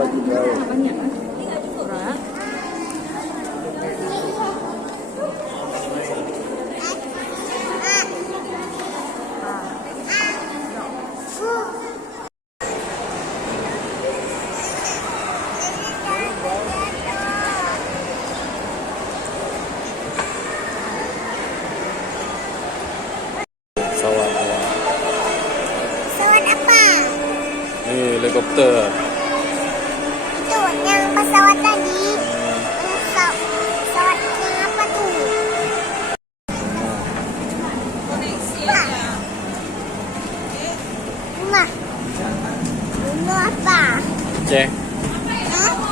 baju jauh. Banyak kan? Orang. Pesawat awak. Pesawat apa? Ni helikopter. Itu yang pesawat tadi. Pesawat yang apa tuh? Rumah. Rumah apa? Cek. Hah?